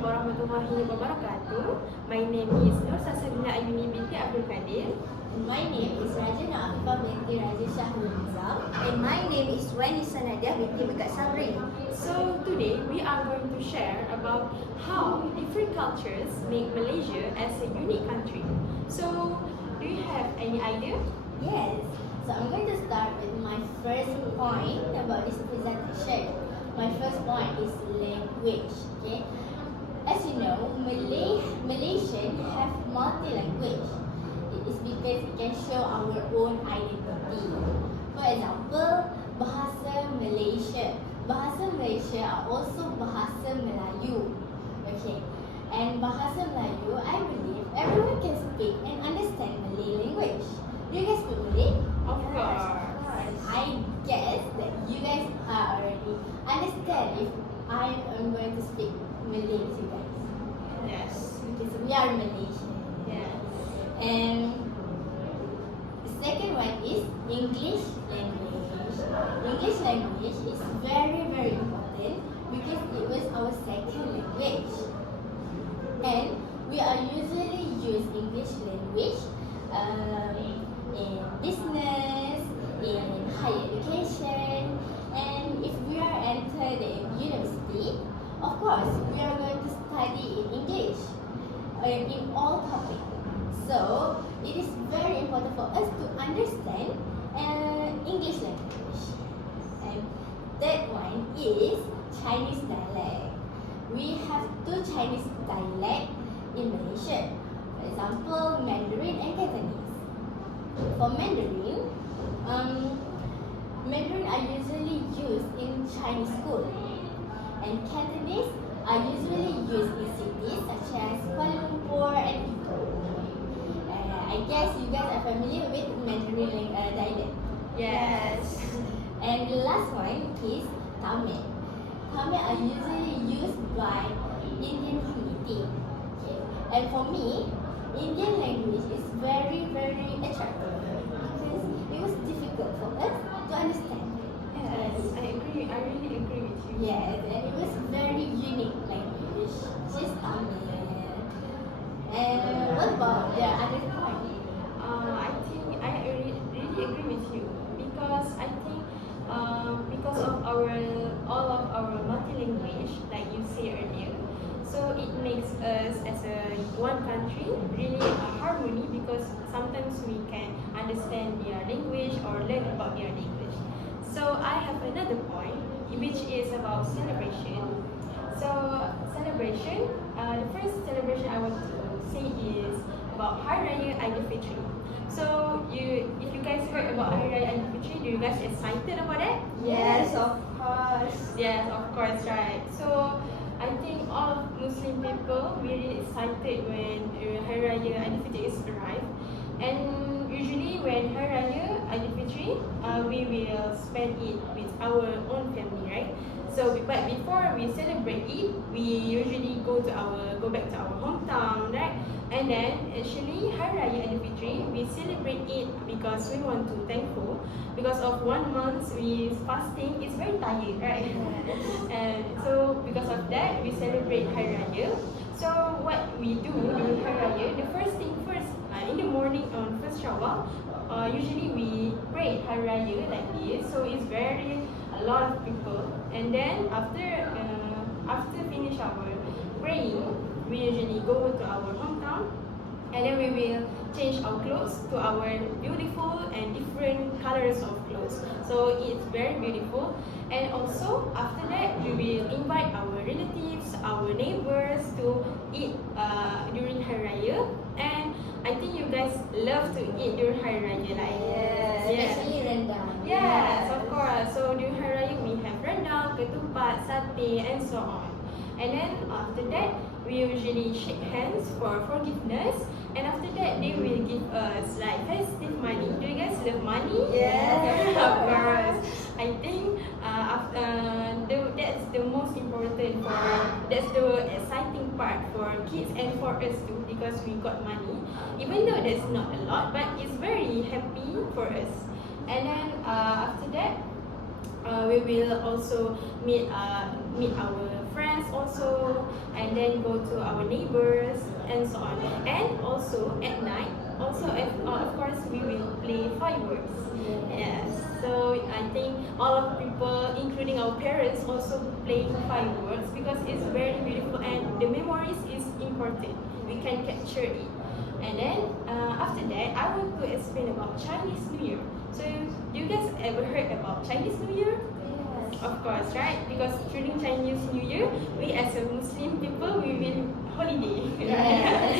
warahmatullahi wabarakatuh. My name is Nur Sasalina Ayuni binti Abdul Kadir. And my name is Rajana Afifah binti Raja Shahrul Nizam. And my name is Wani Sanadia binti Megat Sabri. So today we are going to share about how different cultures make Malaysia as a unique country. So do you have any idea? Yes. So I'm going to start with my first point about this presentation. My first point is language. Okay. As you know, Malaysian have multi-language. It is because it can show our own identity. For example, Bahasa Malaysia. Bahasa Malaysia are also Bahasa Melayu. Okay. And Bahasa Melayu, I believe everyone can speak and understand Malay language. Do you guys speak Malay? Of course. I guess that you guys are already understand if I am going to speak Malay with you guys. Yes. Okay, so we are Malaysian. Yes. And the second one is English language. English language is very, very important because it was our second language. And we are usually use English language in business, in higher education, and if we are enter the university, of course, we are going to study in English in all topics. So it is very important for us to understand English language. And third one is Chinese dialect. We have two Chinese dialect in Malaysia. For example, Mandarin and Cantonese. For Mandarin, Mandarin are usually used in Chinese school, and Cantonese are usually used in cities such as Kuala Lumpur and Ipoh. I guess you guys are familiar with Mandarin dialect. Yes. And the last one is Tamil. Tamil are usually used by Indian community. Okay. And for me, Indian language is very, very attractive because it was difficult for us to understand. Yes, I agree. I really agree with you. Yes, and it was very unique language, which is Tamil. And what about the other point? I think I really agree with you because I think because of all of our multi-language, like you say earlier, so it makes us as a one country really a harmony because sometimes we can understand their language or learn about their language. So I have another point which is about celebration. So celebration, the first celebration I want to say is about Hari Raya Aidilfitri. So if you guys heard about Hari Raya Aidilfitri, do you guys excited about that? Yes, of course. Yes, of course, right. So I think all of Muslim people really excited when Hari Raya Aidilfitri is arrived. And usually when Hari Raya Aidilfitri, we will spend it with our own family, right? So, but before we celebrate it, we usually go back to our hometown, right? And then actually Hari Raya Aidilfitri, we celebrate it because we want to thankful because of 1 month we fasting. It's very tired, right? And so because of that, we celebrate Hari Raya. So what we do during Hari Raya, the first thing first, in the morning on first Shawwal, usually we pray Hari Raya like this. So it's very a lot of people, and then after finish our praying, we usually go to our hometown, and then we will change our clothes to our beautiful and different colors of clothes. So it's very beautiful, and also after that we will invite our relatives, our neighbors to eat during Hari Raya. And I think you guys love to eat during Hari Raya, like Especially rendang. yes, of course. So during Hari Raya we have rendang, ketupat, satay, and so on. And then after that, we usually shake hands for forgiveness. And after that, they will give us like festive money. Do you guys love money? Yes. Of course. I think that's the most important that's the exciting part for kids and for us too because we got money. Even though that's not a lot, but it's very happy for us. And then after that, we will also meet our friends also, and then go to our neighbors and so on. And also at night, of course, we will play fireworks. Yes. So I think all of people, including our parents, also play fireworks because it's very beautiful and the memories is important. We can capture it. And then after that, I want to explain about Chinese New Year. So do you guys ever heard about Chinese New Year? Yes. Of course, right? Because during Chinese New Year, we as a Muslim people, we will holiday. Yes.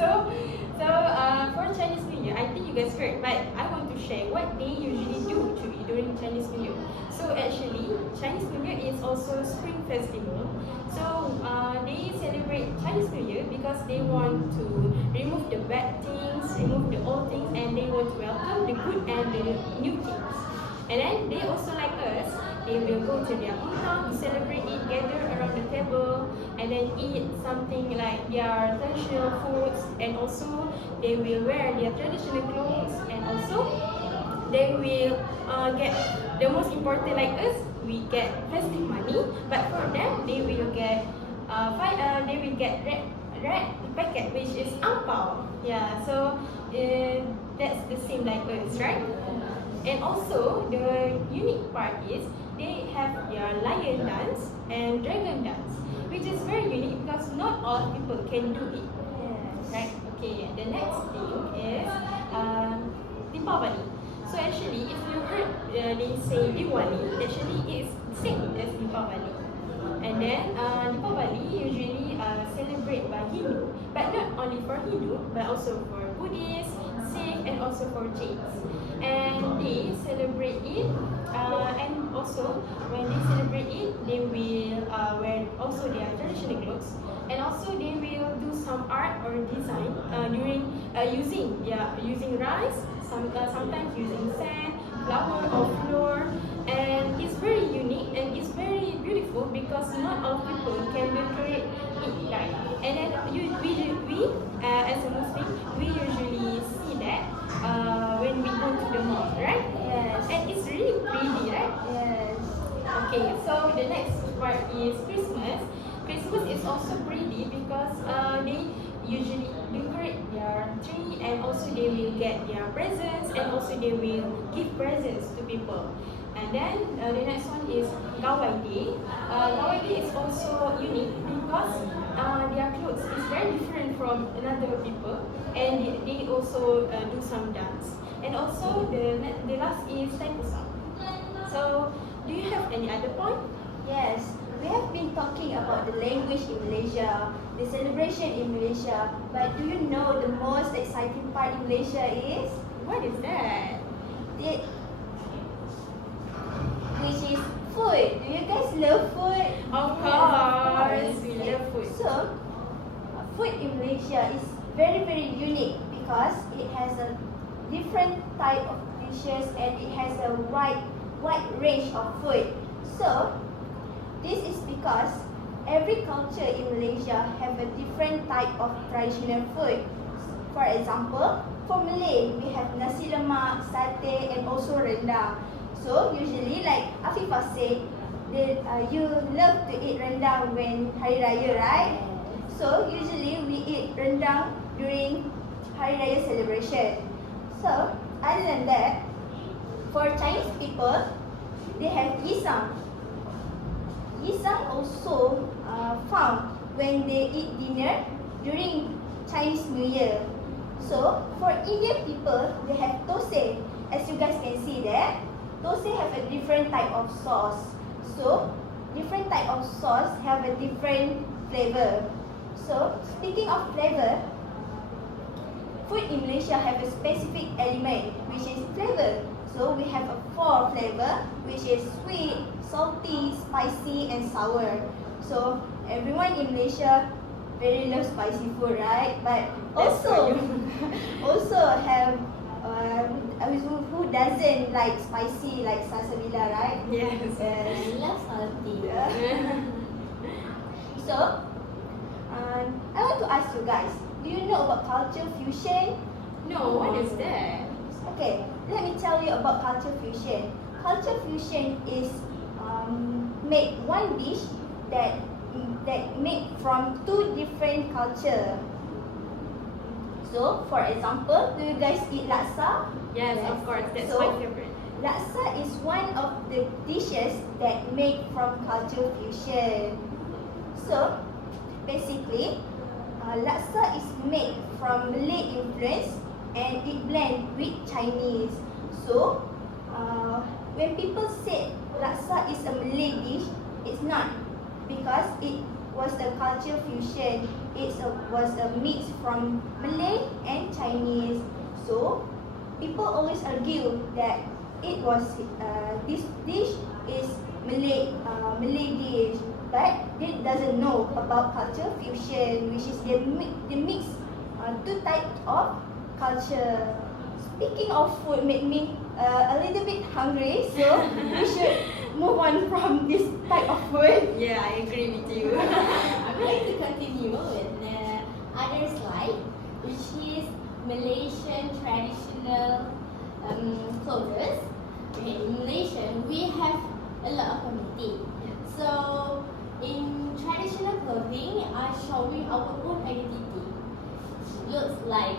so for Chinese New Year, I think you guys heard, but I want to share what they usually do during Chinese New Year. So actually, Chinese New Year is also Spring Festival. So they celebrate Chinese New Year because they want to remove the bad things, remove the old things, and they want to welcome the good and the new things. And then they also like us, they will go to their hometown to celebrate it, gather around the table, and then eat something like their traditional foods, and also they will wear their traditional clothes, and also they will get the most important like us, we get festive money, but for them they will get red packet which is ang pao. Yeah, so that's the same like us, right? And also the unique part is they have their lion dance and dragon dance, which is very unique because not all people can do it. Right? Okay, the next thing is Deepavali. So actually, if you heard they say Diwali, actually it's same as Deepavali. And then Deepavali usually celebrated by Hindu, but not only for Hindu, but also for Buddhist, Sikh, and also for Jains. And they celebrate it, and also when they celebrate it, they will wear also their traditional clothes, and also they will do some art or design during using rice, sometimes using sand, flower or floor, and it's very unique and it's very beautiful because not all people can decorate it right. And then we as a Muslim, we usually see that when we go to the mall, right? Yes. And it's really pretty, right? Yes. Okay, so the next part is Christmas. Christmas is also pretty because they usually decorate their tree, and also they will get their presents, and also they will give presents to people. And then the next one is Gawai Day. Gawai Day is also unique because their clothes is very different from another people, and they also do some dance. And also the last is Taipusa. So do you have any other point? Yes, we have been talking about the language in Malaysia, the celebration in Malaysia, but do you know the most exciting part in Malaysia is? What is that? Which is food. Do you guys love food? Of Yes, course, we love food. So, food in Malaysia is very unique because it has a different type of dishes and it has a wide range of food. So, this is because every culture in Malaysia have a different type of traditional food. For example, for Malay, we have nasi lemak, satay, and also rendang. So usually, like Afifah said, you love to eat rendang when Hari Raya, right? So usually we eat rendang during Hari Raya celebration. So other than that, for Chinese people, they have Yisang. Yisang also found when they eat dinner during Chinese New Year. So for Indian people, they have Thosai. As you guys can see there, Thosai have a different type of sauce. So different type of sauce have a different flavor. So speaking of flavor, food in Malaysia have a specific element which is flavor. So we have a 4 flavor which is sweet, salty, spicy, and sour. So everyone in Malaysia very love spicy food, right? But also have who doesn't like spicy like salsabila, right? Yes. Yes. I love salty. So, I want to ask you guys, do you know about culture fusion? No, what is that? Okay, let me tell you about culture fusion. Culture fusion is make one dish that that made from two different culture. So, for example, do you guys eat laksa? Yes, of course. That's So, my favorite. Laksa is one of the dishes that made from culture fusion. So, basically, laksa is made from Malay influence and it blend with Chinese. So, when people say laksa is a Malay dish, it's not, because it was a culture fusion. It was a mix from Malay and Chinese. So, people always argue that this dish is Malay dish, but they doesn't know about culture fusion, which is the mix two types of culture. Speaking of food, made me a little bit hungry, so we should move on from this type of food. Yeah, I agree with you. I'm going to continue with the other slide, which is Malaysian traditional clothes. Okay, in Malaysia, we have a lot of community. So, in traditional clothing are showing our own identity. Looks like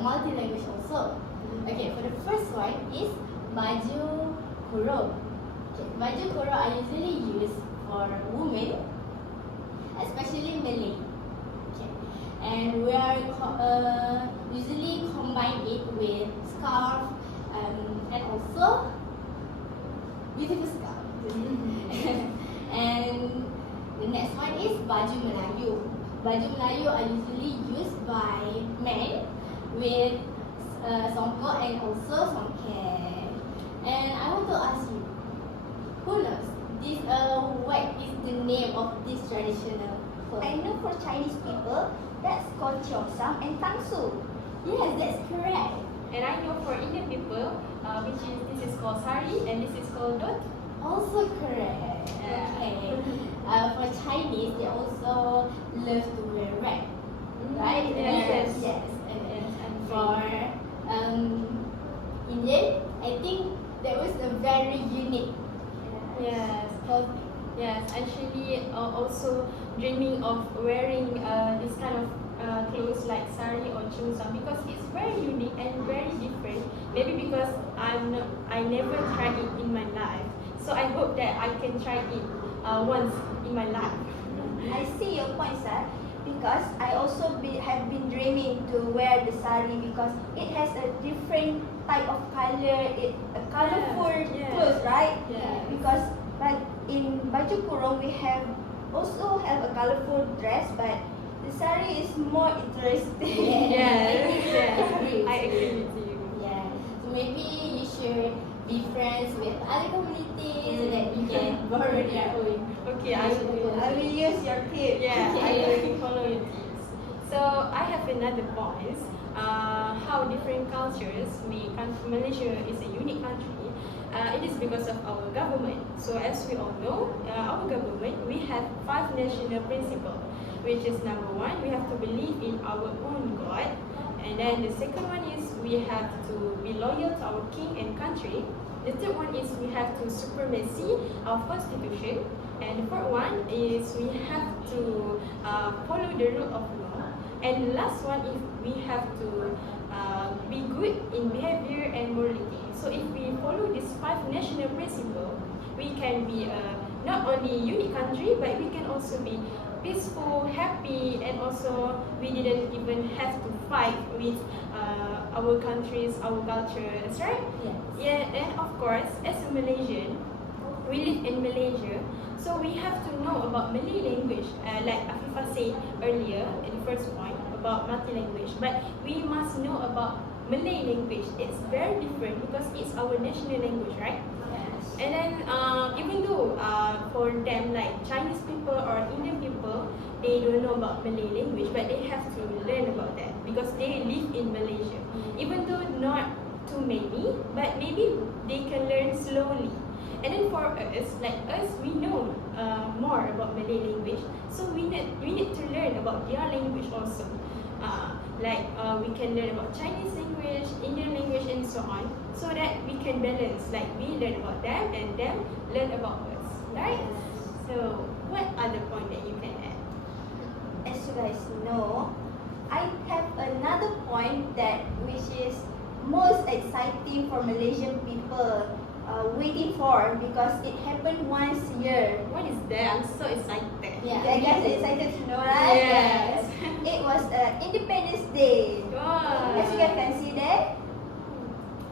multi-language also. Okay, for the first one is baju kurung. Okay, baju kurung are usually used for women, especially Malay. Okay, and we are usually combine it with scarf and also beautiful scarf. And the next one is baju Melayu. Baju Melayu are usually used by men with songkok and also songket. And I want to ask you, who knows this? What is the name of this traditional clothes? I know for Chinese people, that's called cheongsam and tangsu. Yes, that's correct. And I know for Indian people, this is called sari and this is called dhoti. Also correct. Yeah. Okay. For Chinese, they also love to wear red, right? Yes. Yes. Yes, and For Indian, I think that was a very unique. Yes, yes. Actually, also dreaming of wearing this kind of clothes like sari or cheongsam because it's very unique and very different. Maybe because I never tried it in my life, so I hope that I can try it once in my life. I see your point, sir. Because I also have been dreaming to wear the sari because it has a different type of color, a colorful Yeah. clothes, right? Yeah. Because but in baju kurung we also have a colorful dress, but the sari is more interesting. Yes, agree. I agree with you. Yeah. So maybe you should be friends with other communities so that you can borrow their own. Okay, I will use your tip. Yeah, Okay. I will follow your tips. So I have another point. How different cultures make Malaysia is a unique country. It is because of our government. So as we all know, our government, we have 5 national principles, which is number 1, we have to believe in our own God. And then the second one is we have to be loyal to our king and country. The third one is we have to supremacy our constitution. And the fourth one is we have to follow the rule of law. And the last one is we have to be good in behavior and morality. So if we follow these 5 national principles, we can be not only unique country, but we can also be peaceful, happy, and also we didn't even have to fight with our countries, our cultures, right? Yes. Yeah, and of course, as a Malaysian, we live in Malaysia, so we have to know about Malay language, like Afifah said earlier in the first point about multi-language. But we must know about Malay language. It's very different because it's our national language, right? Yes. And then even though for them like Chinese people or Indian people, they don't know about Malay language, but they have to learn about that because they live in Malaysia. Even though not too many, but maybe they can learn slowly. And then for us, we know more about Malay language, so we need to learn about their language also. We can learn about Chinese language, Indian language, and so on, so that we can balance. Like we learn about them and them learn about us, right? So what other point that you can you guys know, I have another point that which is most exciting for Malaysian people waiting for because it happened once a year. What is that? I'm so excited. Yeah. You guys are excited to know, right? Yes. It was Independence Day. Wow. As you guys can see there.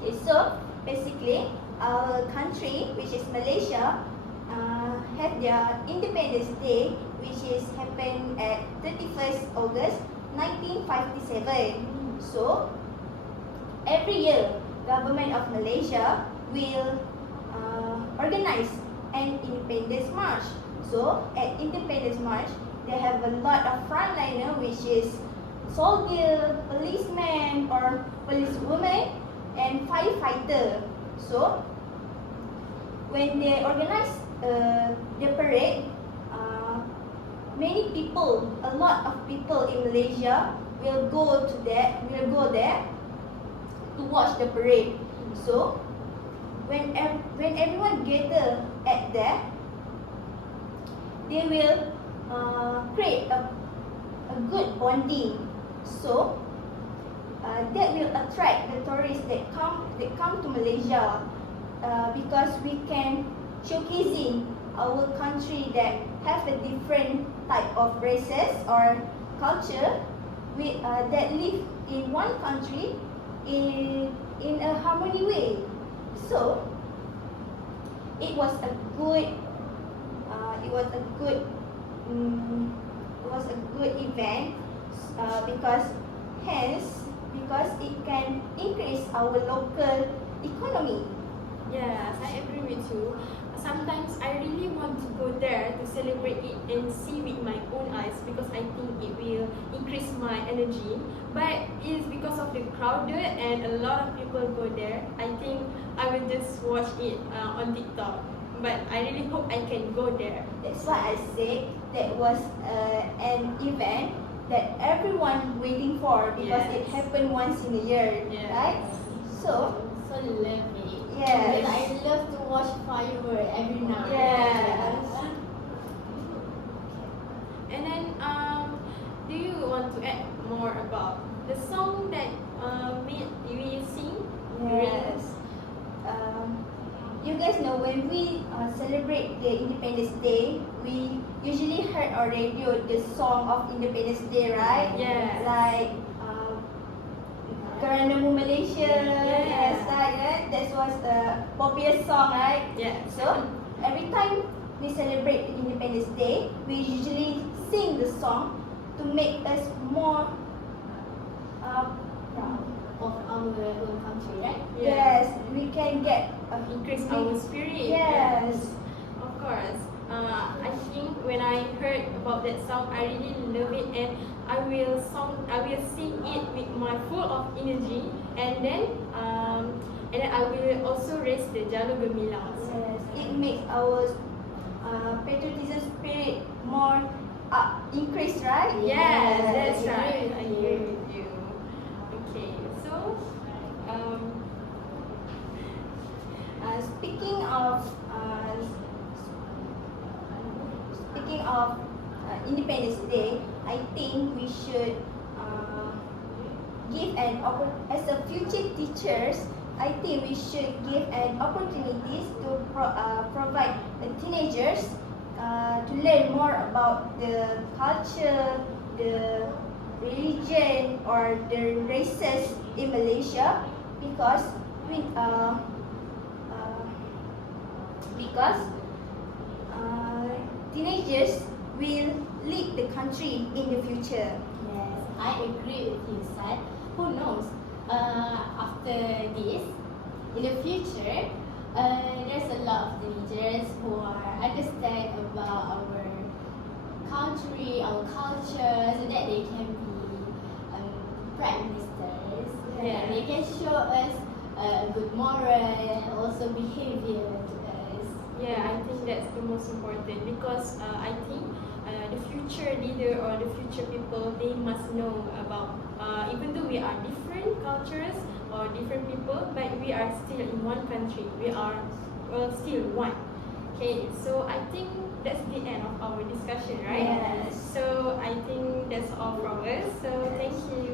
Okay, so basically, our country, which is Malaysia, had their Independence Day, which is happened at 31st August 1957. So, every year, government of Malaysia will organize an Independence March. So, at Independence March, they have a lot of frontliner, which is soldier, policeman, or policewoman, and firefighter. So, when they organize the parade, many people, a lot of people in Malaysia will go there to watch the parade. So, when everyone gather at there, they will create a good bonding. So, that will attract the tourists that come to Malaysia because we can showcasing our country that have a different type of races or culture that live in one country in a harmony way. So it was a good event because it can increase our local economy. Yes, I agree with you. Sometimes I really want to go there to celebrate it and see with my own eyes because I think it will increase my energy. But it's because of the crowded and a lot of people go there. I think I will just watch it on TikTok. But I really hope I can go there. That's why I said that was an event that everyone waiting for because Yes. it happened once in a year, Yes. right? So So lovely. Yes. Because I love to watch fireworks every now and Yes. then. And then, do you want to add more about the song that we sing? yes, you guys know when we celebrate the Independence Day, we usually heard on radio the song of Independence Day, right? Yes. Like Keranamu Malaysia, Yes. yes, right? That was a popular song, right? Yes. So every time we celebrate the Independence Day, we usually sing the song to make us more proud. Of our own country, right? Yes, we can get Increase our spirit. Yes. Of course. I think when I heard about that song, I really love it, and I will sing it with my full of energy, and then I will also raise the Jalur Gemilang. Yes, it makes our patriotism spirit more increase, right? Yes, that's I right. agree I with agree you. with you. Okay, so speaking of Independence Day, I think we should as a future teachers. I think we should give an opportunities to provide the teenagers to learn more about the culture, the religion, or the races in Malaysia because teenagers will lead the country in the future. Yes, I agree with you, Sad. Who knows? After this, in the future, there's a lot of teenagers who are understand about our country, our culture, so that they can be prime ministers. Yeah. And they can show us good moral and also behavior to us. yeah, I think that's the most important because I think the future leader or the future people, they must know about even though we are different cultures or different people, but we are still in one country. We are still one. Okay, so I think that's the end of our discussion, right? Yes. So I think that's So thank you.